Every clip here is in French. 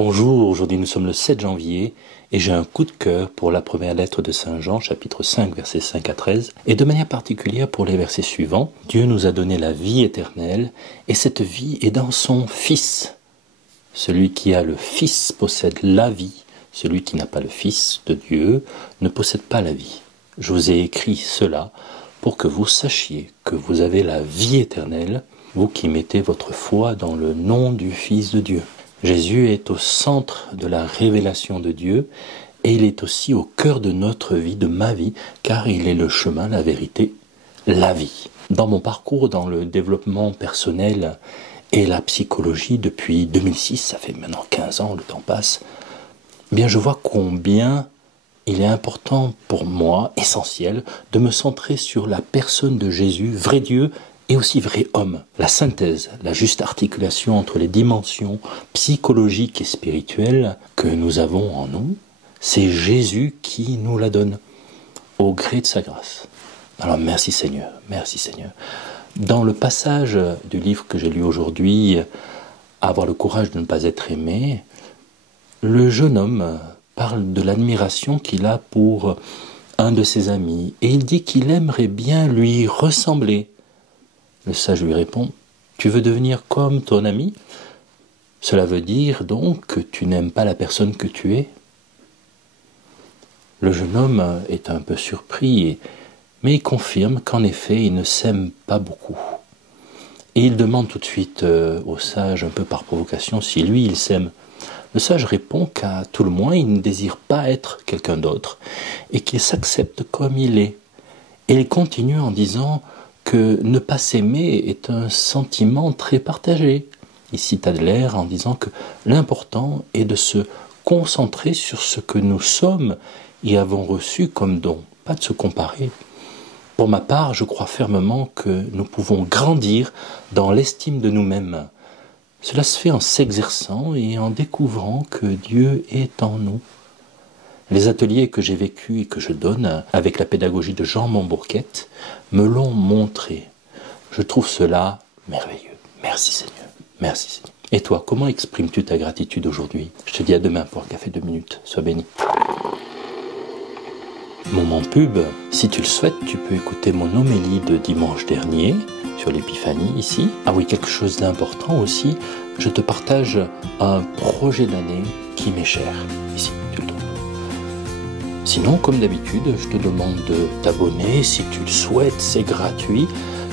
Bonjour, aujourd'hui nous sommes le 7 janvier et j'ai un coup de cœur pour la première lettre de Saint Jean, chapitre 5, versets 5 à 13, et de manière particulière pour les versets suivants. Dieu nous a donné la vie éternelle et cette vie est dans son Fils. Celui qui a le Fils possède la vie, celui qui n'a pas le Fils de Dieu ne possède pas la vie. Je vous ai écrit cela pour que vous sachiez que vous avez la vie éternelle, vous qui mettez votre foi dans le nom du Fils de Dieu. Jésus est au centre de la révélation de Dieu et il est aussi au cœur de notre vie, de ma vie, car il est le chemin, la vérité, la vie. Dans mon parcours, dans le développement personnel et la psychologie depuis 2006, ça fait maintenant 15 ans, le temps passe, bien je vois combien il est important pour moi, essentiel, de me centrer sur la personne de Jésus, vrai Dieu, et aussi vrai homme. La synthèse, la juste articulation entre les dimensions psychologiques et spirituelles que nous avons en nous, c'est Jésus qui nous la donne, au gré de sa grâce. Alors merci Seigneur, merci Seigneur. Dans le passage du livre que j'ai lu aujourd'hui, Avoir le courage de ne pas être aimé, le jeune homme parle de l'admiration qu'il a pour un de ses amis, et il dit qu'il aimerait bien lui ressembler. Le sage lui répond, « Tu veux devenir comme ton ami ? Cela veut dire donc que tu n'aimes pas la personne que tu es ?» Le jeune homme est un peu surpris, mais il confirme qu'en effet, il ne s'aime pas beaucoup. Et il demande tout de suite au sage, un peu par provocation, si lui, il s'aime. Le sage répond qu'à tout le moins, il ne désire pas être quelqu'un d'autre et qu'il s'accepte comme il est. Et il continue en disant que ne pas s'aimer est un sentiment très partagé. Il cite Adler en disant que l'important est de se concentrer sur ce que nous sommes et avons reçu comme don, pas de se comparer. Pour ma part, je crois fermement que nous pouvons grandir dans l'estime de nous-mêmes. Cela se fait en s'exerçant et en découvrant que Dieu est en nous. Les ateliers que j'ai vécus et que je donne avec la pédagogie de Jean Montbourquette me l'ont montré. Je trouve cela merveilleux. Merci Seigneur. Merci Seigneur. Et toi, comment exprimes-tu ta gratitude aujourd'hui? Je te dis à demain pour un café 2 minutes. Sois béni. Moment pub, si tu le souhaites, tu peux écouter mon homélie de dimanche dernier sur l'épiphanie ici. Ah oui, quelque chose d'important aussi, je te partage un projet d'année qui m'est cher. Ici, tu le trouves. Sinon, comme d'habitude, je te demande de t'abonner. Si tu le souhaites, c'est gratuit.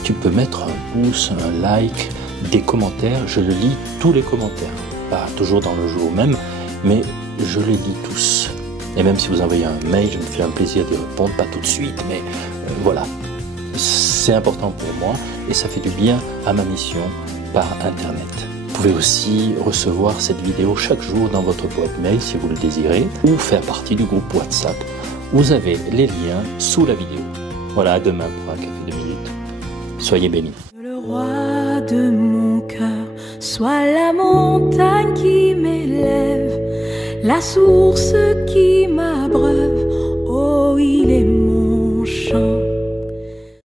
Tu peux mettre un pouce, un like, des commentaires. Je lis tous les commentaires. Pas toujours dans le jour même, mais je les lis tous. Et même si vous envoyez un mail, je me fais un plaisir d'y répondre. Pas tout de suite, mais voilà. C'est important pour moi et ça fait du bien à ma mission par Internet. Vous pouvez aussi recevoir cette vidéo chaque jour dans votre boîte mail si vous le désirez ou faire partie du groupe WhatsApp. Vous avez les liens sous la vidéo. Voilà, à demain pour un café 2 minutes. Soyez bénis. Le roi de mon cœur soit la montagne qui m'élève, la source qui m'abreuve.